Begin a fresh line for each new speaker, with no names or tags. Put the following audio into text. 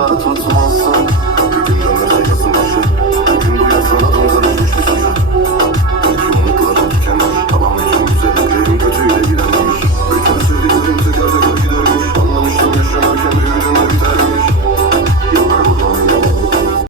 aklımda tutmasın